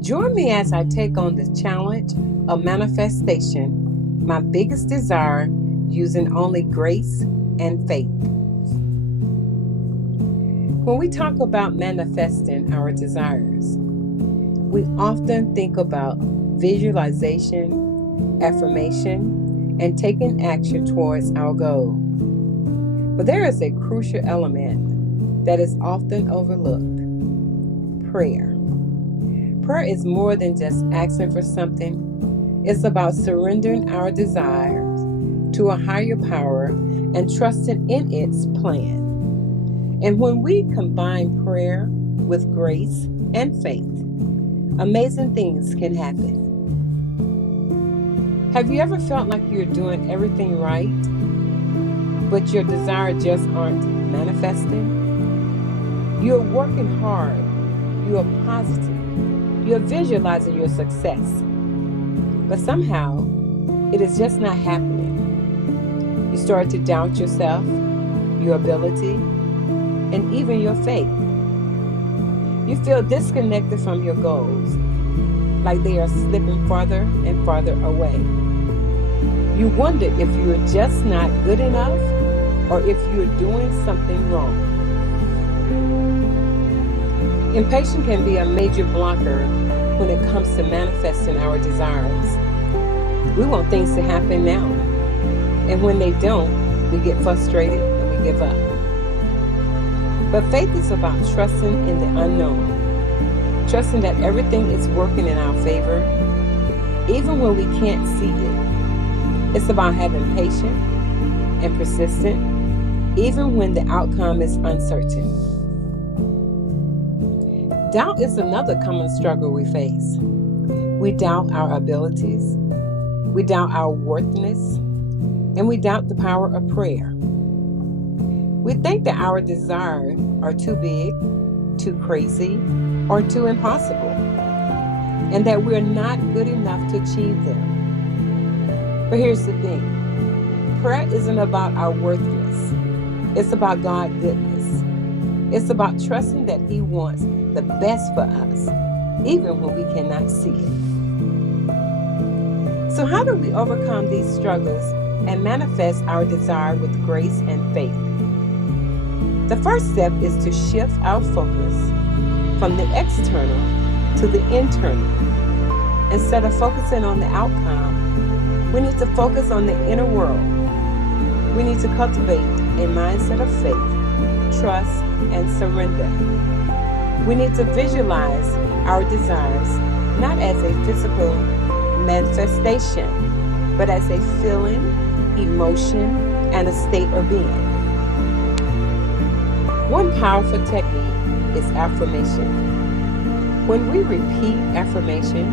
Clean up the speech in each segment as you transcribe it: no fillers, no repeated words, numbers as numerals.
Join me as I take on the challenge of manifestation, my biggest desire, using only grace and faith. When we talk about manifesting our desires, we often think about visualization, affirmation, and taking action towards our goal. But there is a crucial element that is often overlooked: prayer. Prayer is more than just asking for something. It's about surrendering our desires to a higher power and trusting in its plan. And when we combine prayer with grace and faith, amazing things can happen. Have you ever felt like you're doing everything right, but your desires just aren't manifesting? You're working hard, you're positive, you're visualizing your success, but somehow it is just not happening. You start to doubt yourself, your ability, and even your faith. You feel disconnected from your goals, like they are slipping farther and farther away. You wonder if you're just not good enough or if you're doing something wrong. Impatience can be a major blocker when it comes to manifesting our desires. We want things to happen now, and when they don't, we get frustrated and we give up. But faith is about trusting in the unknown, trusting that everything is working in our favor, even when we can't see it. It's about having patience and persistent, even when the outcome is uncertain. Doubt is another common struggle we face. We doubt our abilities, we doubt our worthiness, and we doubt the power of prayer. We think that our desires are too big, too crazy, or too impossible, and that we're not good enough to achieve them. But here's the thing: prayer isn't about our worthiness, it's about God's goodness. It's about trusting that He wants the best for us, even when we cannot see it. So, how do we overcome these struggles and manifest our desire with grace and faith? The first step is to shift our focus from the external to the internal. Instead of focusing on the outcome, we need to focus on the inner world. We need to cultivate a mindset of faith, trust, and surrender. We need to visualize our desires not as a physical manifestation, but as a feeling, emotion, and a state of being. One powerful technique is affirmation. When we repeat affirmation,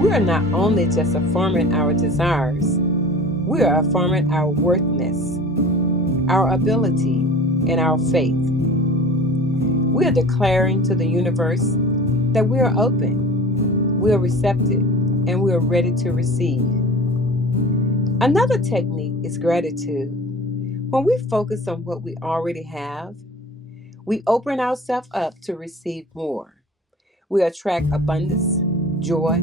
we are not only just affirming our desires, we are affirming our worthiness, our ability, and our faith. We are declaring to the universe that we are open, we are receptive, and we are ready to receive. Another technique is gratitude. When we focus on what we already have, we open ourselves up to receive more. We attract abundance, joy,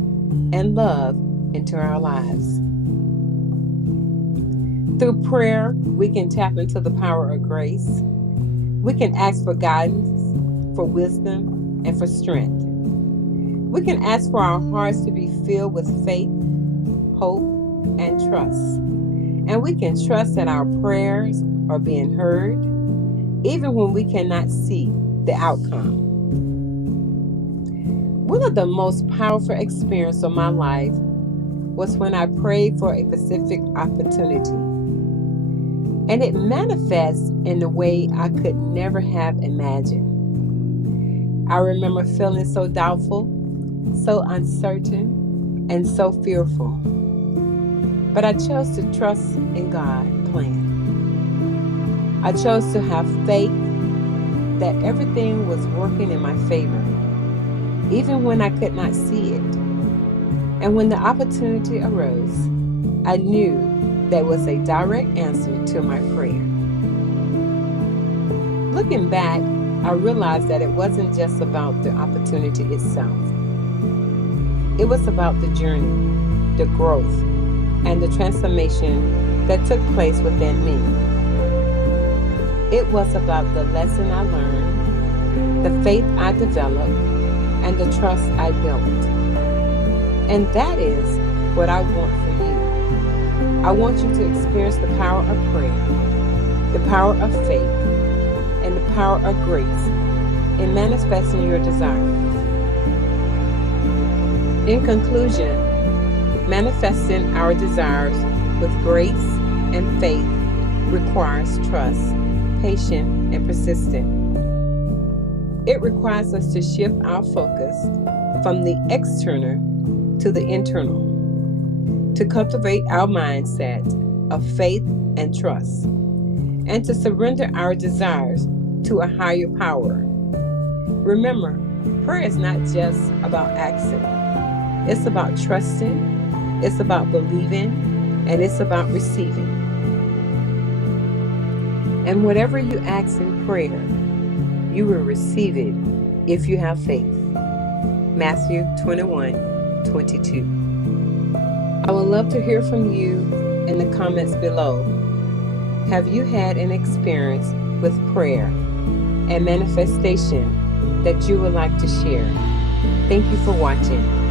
and love into our lives. Through prayer, we can tap into the power of grace. We can ask for guidance, for wisdom, and for strength. We can ask for our hearts to be filled with faith, hope, and trust. And we can trust that our prayers are being heard, even when we cannot see the outcome. One of the most powerful experiences of my life was when I prayed for a specific opportunity, and it manifests in a way I could never have imagined. I remember feeling so doubtful, so uncertain, and so fearful. But I chose to trust in God's plan. I chose to have faith that everything was working in my favor, even when I could not see it. And when the opportunity arose, I knew that was a direct answer to my prayer. Looking back, I realized that it wasn't just about the opportunity itself. It was about the journey, the growth, and the transformation that took place within me. It was about the lesson I learned, the faith I developed, and the trust I built. And that is what I want for you. I want you to experience the power of prayer, the power of faith, and the power of grace in manifesting your desires. In conclusion, manifesting our desires with grace and faith requires trust, patience, and persistence. It requires us to shift our focus from the external to the internal, to cultivate our mindset of faith and trust, and to surrender our desires to a higher power. Remember, prayer is not just about asking. It's about trusting, it's about believing, and it's about receiving. And whatever you ask in prayer, you will receive it if you have faith. Matthew 21:22. I would love to hear from you in the comments below. Have you had an experience with prayer and manifestation that you would like to share? Thank you for watching.